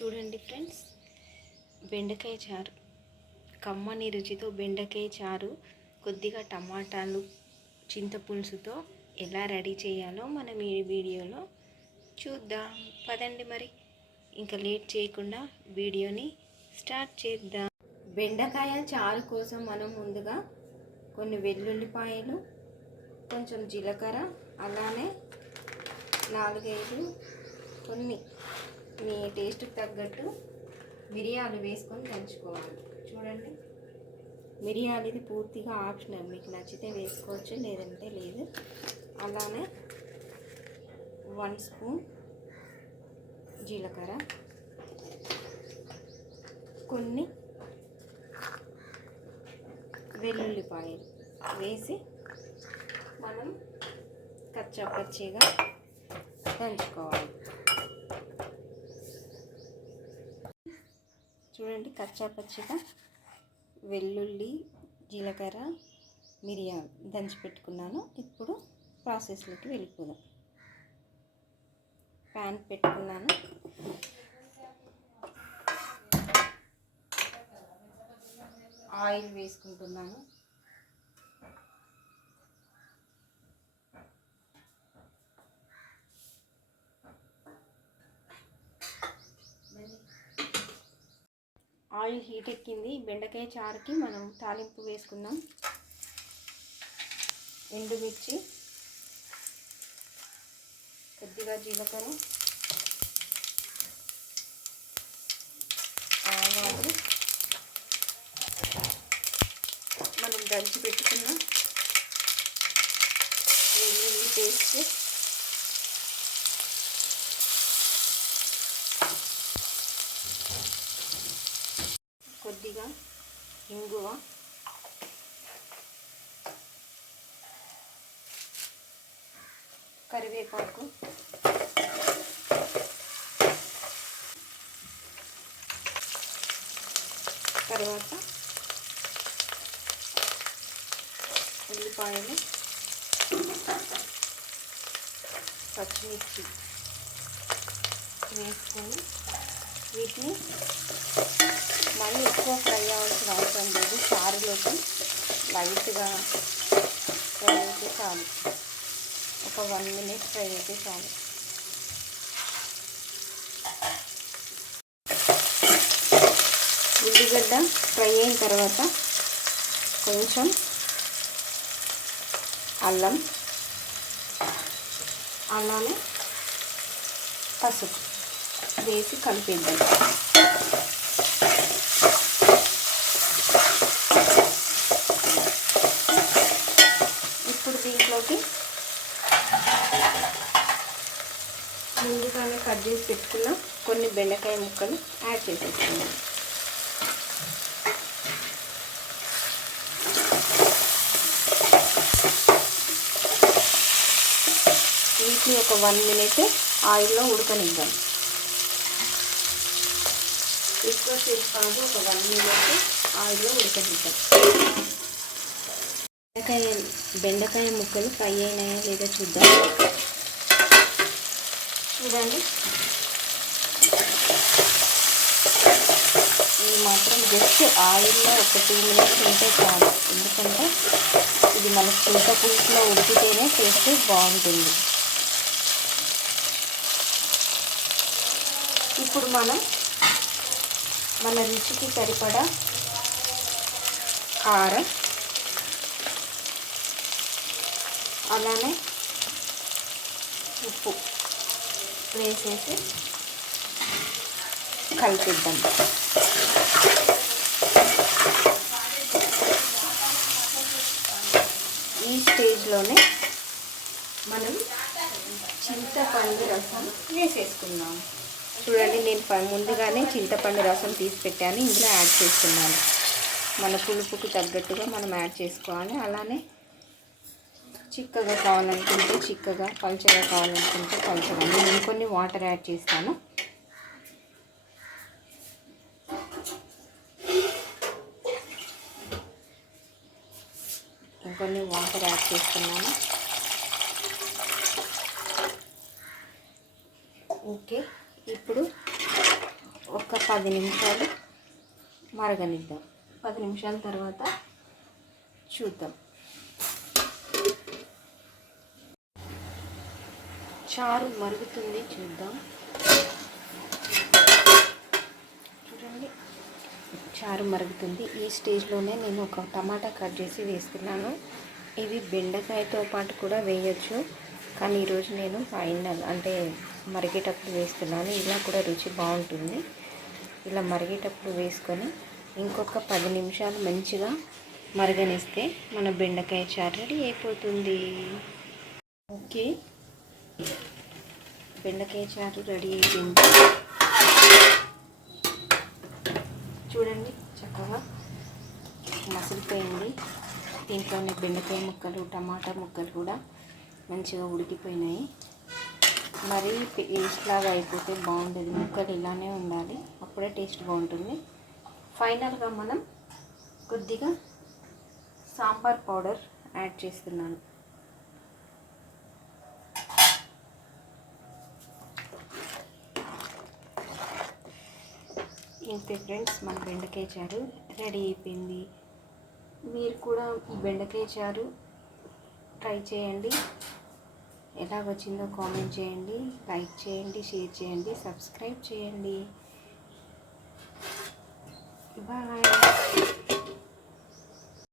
చూడండి ఫ్రెండ్స్, బెండకాయ చారు, కమ్మని రుచితో బెండకాయ చారు కొద్దిగా టమాటాలు చింతపులుసుతో ఎలా రెడీ చేయాలో మనం ఈ వీడియోలో చూద్దాం. పదండి మరి ఇంకా లేట్ చేయకుండా వీడియోని స్టార్ట్ చేద్దాం. బెండకాయ చారు కోసం మనం ముందుగా కొన్ని వెల్లుల్లిపాయలు, కొంచెం జీలకర్ర, అలానే 4-5 కొన్ని మీ టేస్ట్కి తగ్గట్టు మిరియాలు వేసుకొని దంచుకోవాలి. చూడండి, మిరియాలు ఇది పూర్తిగా ఆప్షనల్, మీకు నచ్చితే వేసుకోవచ్చు, లేదంటే లేదు. అలానే 1 స్పూన్ జీలకర్ర, కొన్ని వెల్లుల్లిపాయలు వేసి మనం కచ్చా పచ్చిగా దంచుకోవాలి. చూడండి, కచ్చా పచ్చిగా వెల్లుల్లి, జీలకర్ర, మిరియాలు దంచి పెట్టుకున్నాను. ఇప్పుడు ప్రాసెస్లోకి వెళ్ళిపోదాం. ప్యాన్ పెట్టుకున్నాను. ఆయిల్ వేసుకుంటున్నాను. ఆయిల్ హీట్ ఎక్కింది. బెండకాయ చారుకి మనం తాలింపు వేసుకుందాం. ఎండుమిర్చి, కొద్దిగా జీలకర్ర, ఆవాలు, మనం దంచి పెట్టుకున్న వెల్లుల్లి పేస్ట్, కొద్దిగా ఇంగువ, కరివేపాకు, తర్వాత ఉల్లిపాయలు, పచ్చిమిర్చి వేసుకొని వీటిని మరీ ఎక్కువ ఫ్రై అవ్వాల్సిన అవసరం లేదు. చారులోకి లైట్గా ఫ్రై అయితే చాలు. ఒక 1 మినిట్ ఫ్రై అయితే చాలు. ఉల్లిగడ్డ ఫ్రై అయిన తర్వాత కొంచెం అల్లం, అలానే పసుపు వేసి కలిపేద్దాం. ఇప్పుడు దీంట్లోకి ముందుగానే కట్ చేసి పెట్టుకున్న కొన్ని బెండకాయ ముక్కలు యాడ్ చేసేసుకున్నాం. వీటిని ఒక 1 మినిట్ ఆయిల్లో ఉడకనిద్దాం. ఎక్కువ సేపు కాదు, ఒక 1 మినిట్ ఆయిల్లో ఉడకనిద్దాం. బెండకాయ ముక్కలు ఫ్రై అయినాయా లేదా చూద్దాం. చూడండి, ఇది మాత్రం జస్ట్ ఆయిల్లో ఒక 2 మినిట్స్ ఉంటే చాలు. ఎందుకంటే ఇది మన చింతపులుసులో ఉడికితేనే టేస్ట్ బాగుంటుంది. ఇప్పుడు మన రుచికి సరిపడా కారం, అలానే ఉప్పు వేసేసి కలిపిద్దాం. ఈ స్టేజ్లోనే మనం చింతపండు రసం వేసేసుకుందాం. చూడండి, నేను ముందుగానే చింతపండు రసం తీసి పెట్టాను, ఇందులో యాడ్ చేస్తున్నాను. మన పులుపుకి తగ్గట్టుగా మనం యాడ్ చేసుకోవాలి. అలానే చిక్కగా కావాలనుకుంటే చిక్కగా, పల్చగా కావాలనుకుంటే పల్చగా. నేను ఇంకొన్ని వాటర్ యాడ్ చేస్తాను. ఇంకొన్ని వాటర్ యాడ్ చేస్తున్నాను. ఓకే, ఇప్పుడు ఒక 10 నిమిషాలు మరగనిద్దాం. 10 నిమిషాల తర్వాత చూద్దాం. చారు మరుగుతుంది, చూద్దాం. చూడండి, చారు మరుగుతుంది. ఈ స్టేజ్లోనే నేను ఒక టమాటా కట్ చేసి వేస్తున్నాను. ఇవి బెండకాయతో పాటు కూడా వేయచ్చు, కానీ ఈరోజు నేను ఫైనల్ అంటే మరిగేటప్పుడు వేస్తున్నాను. ఇలా కూడా రుచి బాగుంటుంది. ఇలా మరిగేటప్పుడు వేసుకొని ఇంకొక 10 నిమిషాలు మంచిగా మరగనిస్తే మన బెండకాయ చారు రెడీ అయిపోతుంది. ఓకే, బెండకాయ చారు రెడీ అయిపోయింది. చూడండి, చక్కగా మసిలిపోయింది. దీంట్లోనే బెండకాయ ముక్కలు, టమాటా ముక్కలు కూడా మంచిగా ఉడికిపోయినాయి. మరీ పేస్ట్ లాగా అయిపోతే బాగుంటుంది. ముక్కలు ఇలానే ఉండాలి, అప్పుడే టేస్ట్ బాగుంటుంది. ఫైనల్గా మనం కొద్దిగా సాంబార్ పౌడర్ యాడ్ చేస్తున్నాను. ఇంతే ఫ్రెండ్స్, మన బెండకాయ చారు రెడీ అయిపోయింది. మీరు కూడా ఈ బెండకాయ చారు ట్రై చేయండి. ఎలా వచ్చిందో కామెంట్ చేయండి, లైక్ చేయండి, షేర్ చేయండి, సబ్స్క్రైబ్ చేయండి. బాయ్.